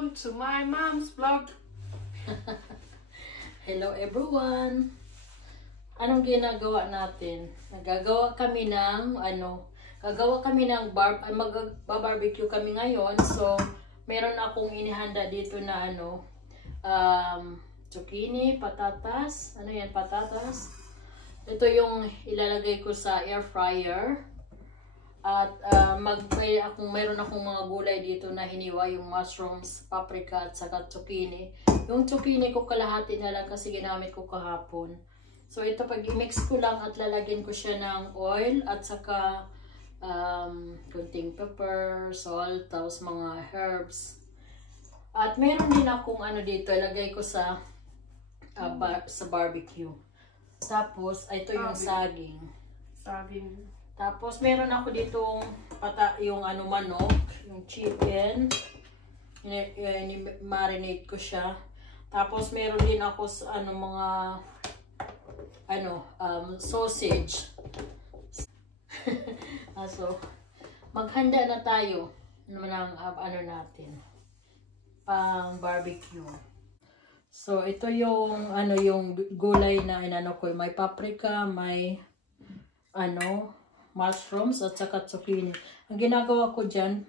Welcome to my mom's vlog. Hello everyone. Anong ginagawa natin? Gagawa kami ng mag-barbecue kami ngayon. So, meron akong inihanda dito na zucchini, patatas. Ano yan, patatas? Ito yung ilalagay ko sa air fryer. At meron akong mga gulay dito na hiniwa, yung mushrooms, paprika at saka zucchini. Yung zucchini ko kalahati na lang kasi ginamit ko kahapon. So ito pag i-mix ko lang at lalagyan ko siya ng oil at saka kunting pepper, salt, tapos mga herbs. At meron din akong dito, ilagay ko sa barbecue. Tapos ito yung saging. Tapos, meron ako ditong yung manok, yung chicken. Marinate ko siya. Tapos, meron din ako sa sausage. So, maghanda na tayo ng natin. Pang barbecue. So, ito yung yung gulay na ko. May paprika, may mushrooms at saka zucchini. Ang ginagawa ko dyan,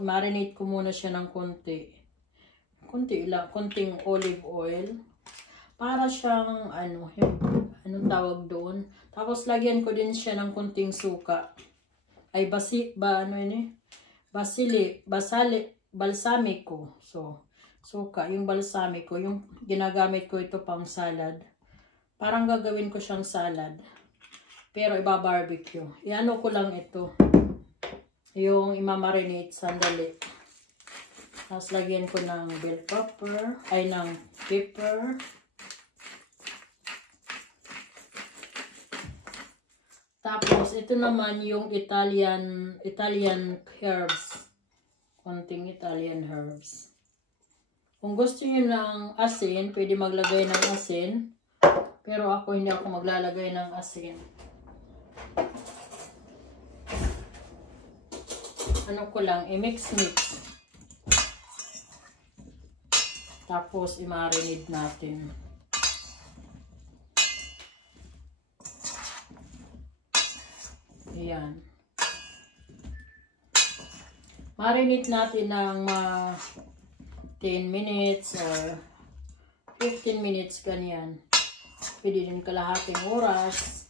marinate ko muna siya ng konting olive oil. Para siyang, anong tawag doon. Tapos, lagyan ko din siya ng konting suka. Ay, balsamico. So, suka, yung balsamico, yung ginagamit ko ito pang salad. Parang gagawin ko siyang salad. Pero iba-barbecue. Iano ko lang ito. Yung imamarinate sandali. Tapos lagyan ko ng bell pepper. Ay, ng pepper. Tapos ito naman yung Italian herbs. Konting Italian herbs. Kung gusto niyo ng asin, pwede maglagay ng asin. Pero hindi ako maglalagay ng asin. Ko lang, i-mix. Tapos, i-marinate natin. Ayan. Marinate natin ng 10 minutes or 15 minutes, ganyan. Pwede din kalahating oras.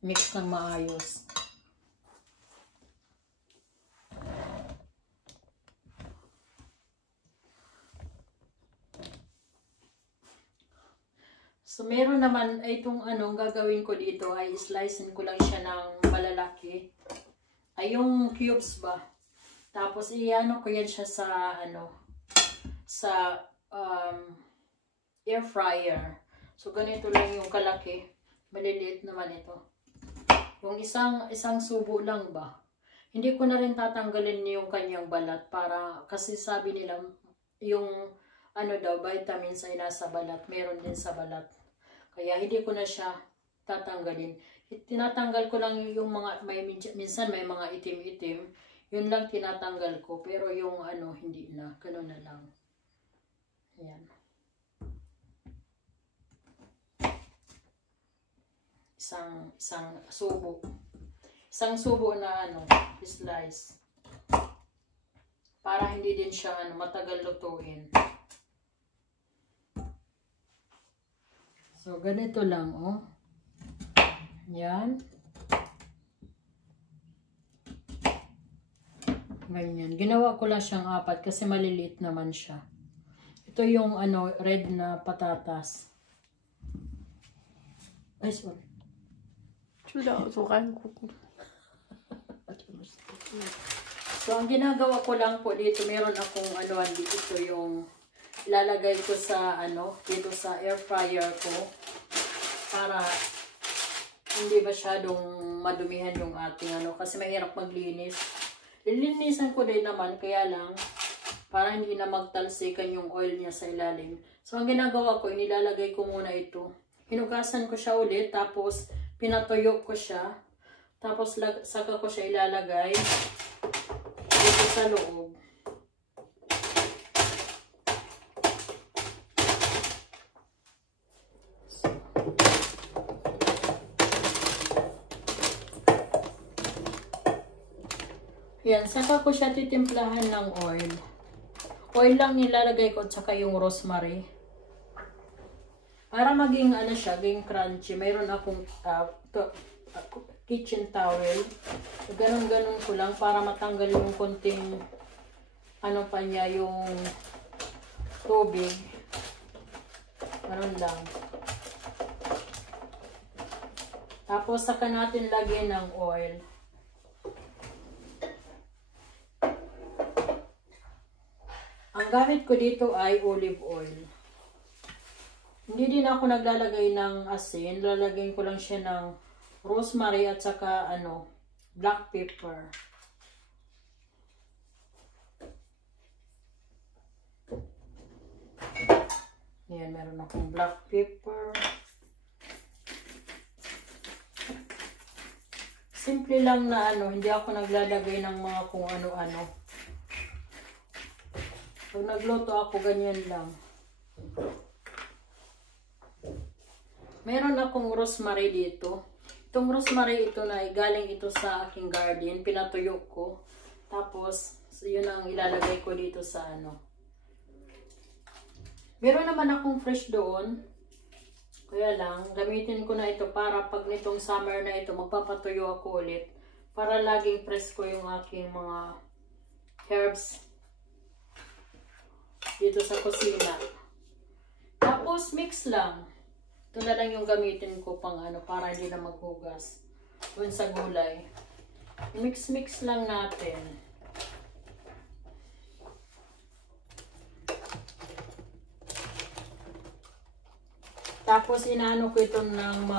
Mix ng maayos. So, meron naman itong gagawin ko dito ay slicein ko lang siya ng malalaki. Ay, yung cubes ba? Tapos, ko yan siya sa air fryer. So, ganito lang yung kalaki. Maliliit naman ito. Yung isang subo lang ba? Hindi ko na rin tatanggalin yung kanyang balat kasi sabi nila yung vitamins ay nasa balat, meron din sa balat. Kaya hindi ko na siya tatanggalin. Tinatanggal ko lang yung minsan may mga itim-itim, yun lang tinatanggal ko, pero yung hindi na, gano'n na lang. Ayan. Isang subo. Isang subo na slice. Para hindi din siya matagal lutuin. So, ganito lang, oh. Yan. Ganyan. Ginawa ko lang siyang 4 kasi maliliit naman siya. Ito yung red na patatas. Ay, sorry. So, ang ginagawa ko lang po dito, meron akong dito yung ilalagay ko sa dito sa air fryer ko para hindi masyadong madumihan yung ating kasi mahirap maglinis. Lilinisan ko din naman, kaya lang para hindi na magtalsikan yung oil niya sa ilalim. So, ang ginagawa ko, inilalagay ko muna ito. Hinugasan ko siya ulit, tapos pinatuyo ko siya. Tapos saka ko siya ilalagay. sa loob. Yan, saka ko siya titimplahan ng oil. Oil lang nilalagay ko at saka yung rosemary. Para maging ano siya, maging crunchy. Mayroon akong kitchen towel. Ganon-ganon ko lang para matanggal yung konting ano pa niya, yung tubig. Ganon lang. Tapos saka natin lagyan ng oil. Ang gamit ko dito ay olive oil. Hindi din ako naglalagay ng asin. Lalagay ko lang siya ng rosemary at saka black pepper. Ayan, meron akong black pepper. Simple lang na hindi ako naglalagay ng mga kung ano-ano. Pag nagluto ako, ganyan lang. Meron akong rosemary dito. Itong rosemary ito na galing ito sa aking garden. Pinatuyo ko. Tapos, yun ang ilalagay ko dito sa Meron naman akong fresh doon. Kaya lang, gamitin ko na ito para pag nitong summer na ito, magpapatuyo ako ulit. Para laging fresh ko yung aking mga herbs dito sa kusina. Tapos mix lang. Ito na lang yung gamitin ko pang para hindi na maghugas dun sa gulay. Mix lang natin. Tapos inaano ko ito ng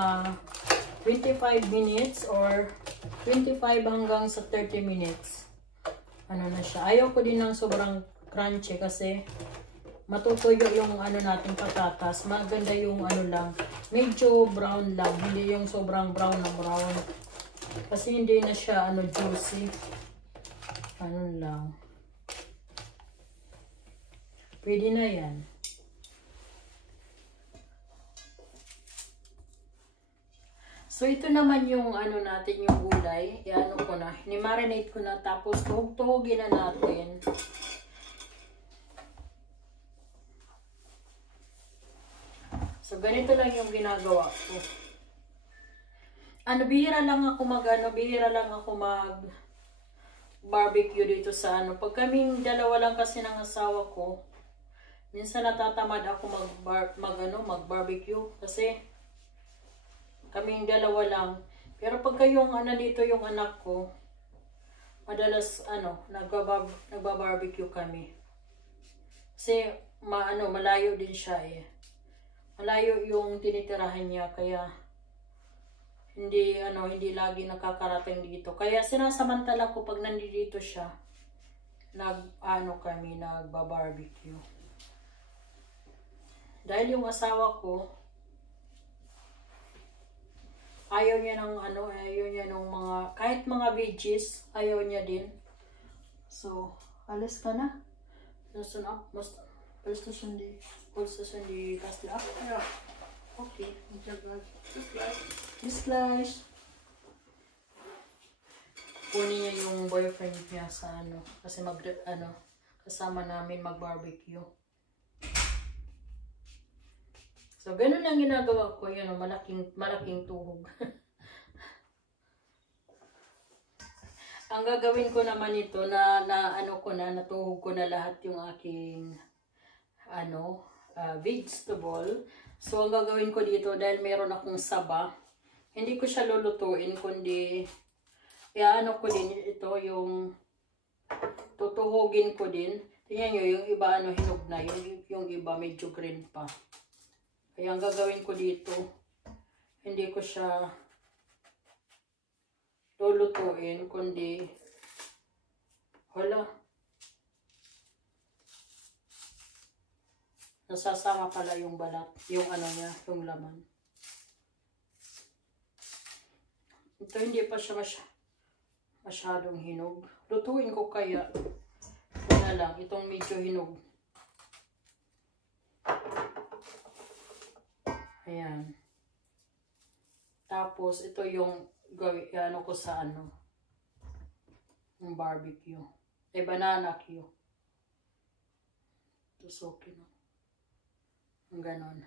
25 minutes or 25 hanggang sa 30 minutes. Ano na siya. Ayaw ko din ng sobrang crunchy kasi matutuyo yung natin patatas. Maganda yung lang. Medyo brown lang. Hindi yung sobrang brown na brown. Kasi hindi na siya juicy. Lang. Pwede na yan. So ito naman yung natin yung gulay. Ko na. Ni-marinate ko na tapos tuhog-tuhogin na natin. So, ganito lang yung ginagawa ko. Bihira lang ako mag-barbecue dito sa Pag kaming dalawa lang kasi ng asawa ko, minsan natatamad ako mag-barbecue kasi kaming dalawa lang. Pero pagka yung dito yung anak ko, madalas nagba-barbecue kami. Kasi malayo din siya eh. Malayo yung tinitirahan niya kaya hindi lagi nakakarating dito. Kaya sinasamantala ko pag nandito siya, nagba-barbecue. Dahil yung asawa ko ayaw niya ng mga kahit mga veggies, ayaw niya din. So, alis ka na. Listen up, Pulstation di Castle up. Ja. Okay. Bis gleich. Bis gleich. Kunin niya yung boyfriend niya sa kasi kasama namin mag-barbecue. So, ganun lang ginagawa ko. Malaking tuhog. Ang gagawin ko naman ito natuhog ko na lahat yung aking vegetable. So, ang gagawin ko dito dahil meron akong saba, hindi ko siya lulutuin kundi ko din ito yung tutuhogin ko din. Tingnan nyo, yung iba hinog na, yung iba medyo green pa. Kaya ang gagawin ko dito, hindi ko siya lulutuin kundi nasasama pala yung balat, yung niya, yung laman. Ito hindi pa siya masyadong hinog. Lutuin ko kaya. na lang. Itong medyo hinog. Ayan. Tapos, ito yung ano ko sa ano. Yung barbecue. Banana Q. Tusukin. Ang ganon.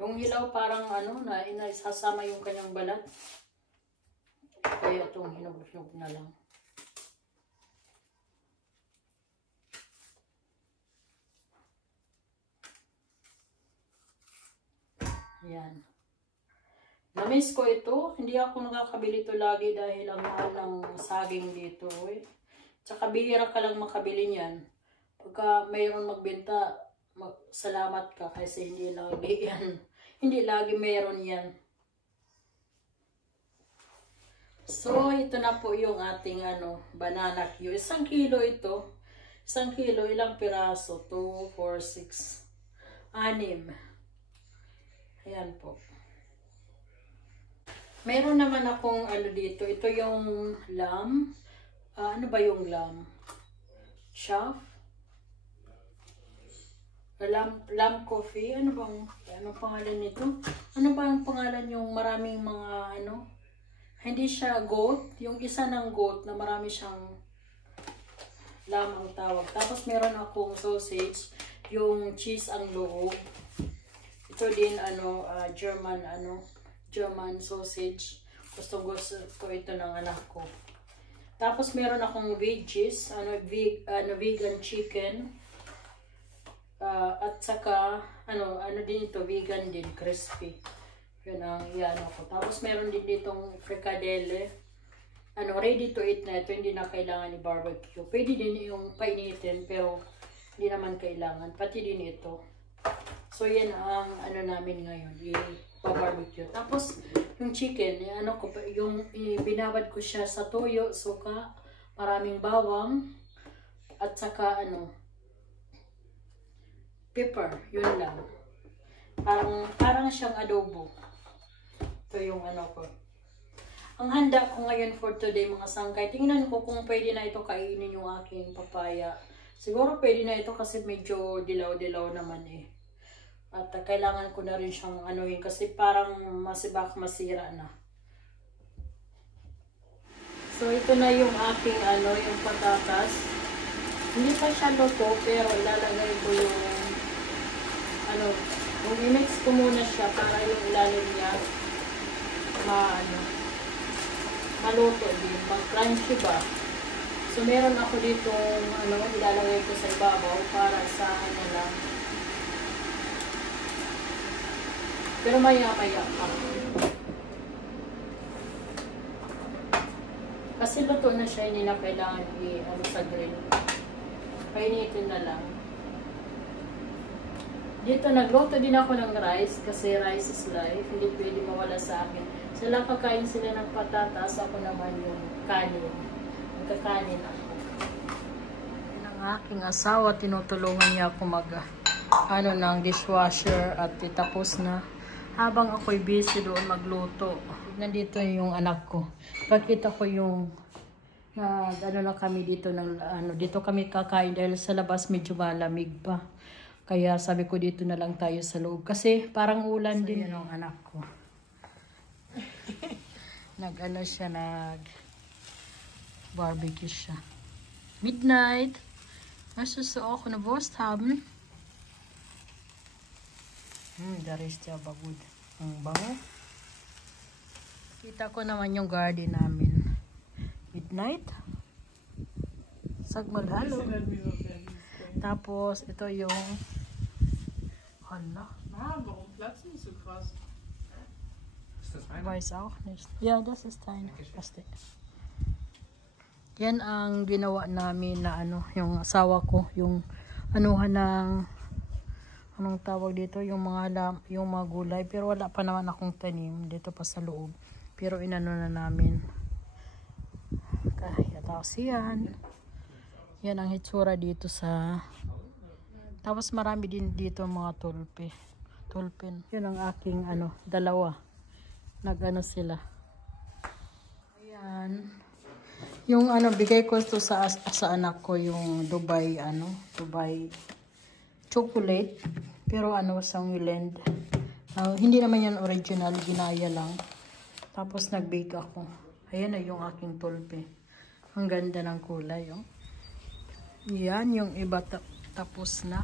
Yung hilaw parang ano, na inasasama yung kanyang balat. Kaya itong hinog-hinog na lang. Ayan. Na-miss ko ito. Hindi ako nakakabili ito lagi dahil ang mahal ng saging dito. Tsaka bihira ka lang makabili niyan. Pagka mayroon magbenta, salamat ka kasi hindi lagi yan. Hindi lagi mayroon yan. So, ito na po yung ating banana Q. 1 kilo ito. 1 kilo, ilang piraso? 2, 4, 6, 6. Ayan po. Meron naman akong dito. Ito yung lamb. Ano ba yung lamb? Chef? Lamb coffee. Anong pangalan nito? Ano ba ang pangalan yung maraming mga Hindi siya goat. Yung isa ng goat na marami siyang lamb ang tawag. Tapos meron akong sausage. Yung cheese ang loob. Ito din German sausage. Gusto ko ito ng anak ko. Tapos meron akong veggies, vegan chicken. At saka din ito, vegan din, crispy. Yun ang ko. Tapos meron din ditong fricadelle. Ready to eat na ito, hindi na kailangan i-barbecue. Pwede din yung painitin, pero hindi naman kailangan. Pati din ito. So yan ang namin ngayon, i-barbecue. Tapos yung chicken, yung binabad ko siya sa toyo, suka, maraming bawang, at saka pepper, yun lang. Parang siyang adobo. Ito yung ko. Ang handa ko ngayon for today mga sangkay, tingnan ko kung pwede na ito kainin yung aking papaya. Siguro pwede na ito kasi medyo dilaw-dilaw naman At kailangan ko na rin siyang kasi parang masira na. So ito na yung aking yung patatas. Hindi pa siya luto pero ilalagay ko yung i-mix ko muna siya para yung ilalim niya maluto din, crunchy ba. So meron ako dito ilalagay ko sa ibabaw para sa lang. Pero maya-maya pa. Kasi luto na siya, hindi na kailangan sa grill. Painitin na lang. Dito nagluto din ako ng rice kasi rice is life. Hindi pwede mawala sa akin. Sila kakain sila ng patatas, ako naman yung kanin. Magkakanin ako. Yan ang aking asawa, tinutulungan niya ako ng dishwasher at tapos na. Habang ako'y busy doon magluto. Nandito yung anak ko. Pakita ko yung na kami dito dito kami kakain dahil sa labas medyo malamig pa. Kaya sabi ko dito na lang tayo sa loob kasi parang ulan din yung anak ko. Barbecue siya. Midnight. Masuso ako na boss haben. There is the bagud. Ang bango. Kita ko naman yung garden namin. Midnight. Sagmal halo. Tapos ito yung Warum platzen so krass? Ist das mein? Weiß auch nicht. Ja, das ist dein. Plastik. Yan ang ginawa namin na yung asawa ko, yung ng anong tawag dito, yung mga gulay, pero wala pa naman akong tanim dito pa sa loob. Pero inano na namin. Kaya tapos yan ang hitsura dito sa. Tapos marami din dito mga tulpin. Yun ang aking dalawa. Sila. Yan. Yung ano, bigay ko to sa anak ko, yung Dubai, Dubai chocolate. Pero sa Wilend. Hindi naman yan original, ginaya lang. Tapos nag-bake ako. Ayan na yung aking tulpe. Ang ganda ng kulay, oh. Yan, yung iba tapos na.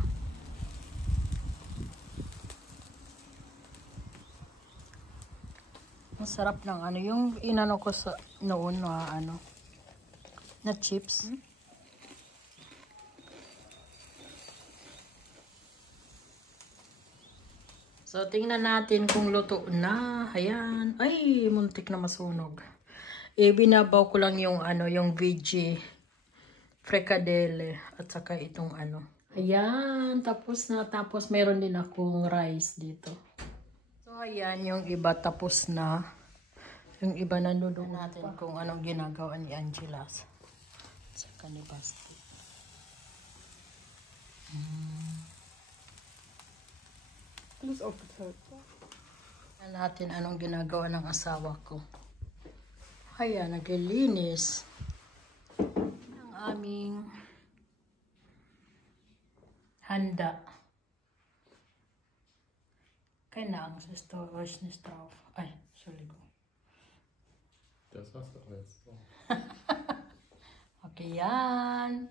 Masarap ng yung inano ko sa noon na chips. So, tingnan natin kung luto na. Ayan. Ay, muntik na masunog. Binabaw ko lang yung yung veggie fricadelle at saka itong Ayan, tapos na. Tapos meron din akong rice dito. So, ayan, yung iba tapos na. Yung iba nanonood natin kung anong ginagawa ni Angela sa ni Basti. Alles aufgeteilt. Tingnan natin anong ginagawa ng asawa ko. Ayan, naglilinis ng aming handa. Keine Angst, es dauert euch nicht drauf. Ay, Entschuldigung. Das war's doch jetzt. Okay, yan.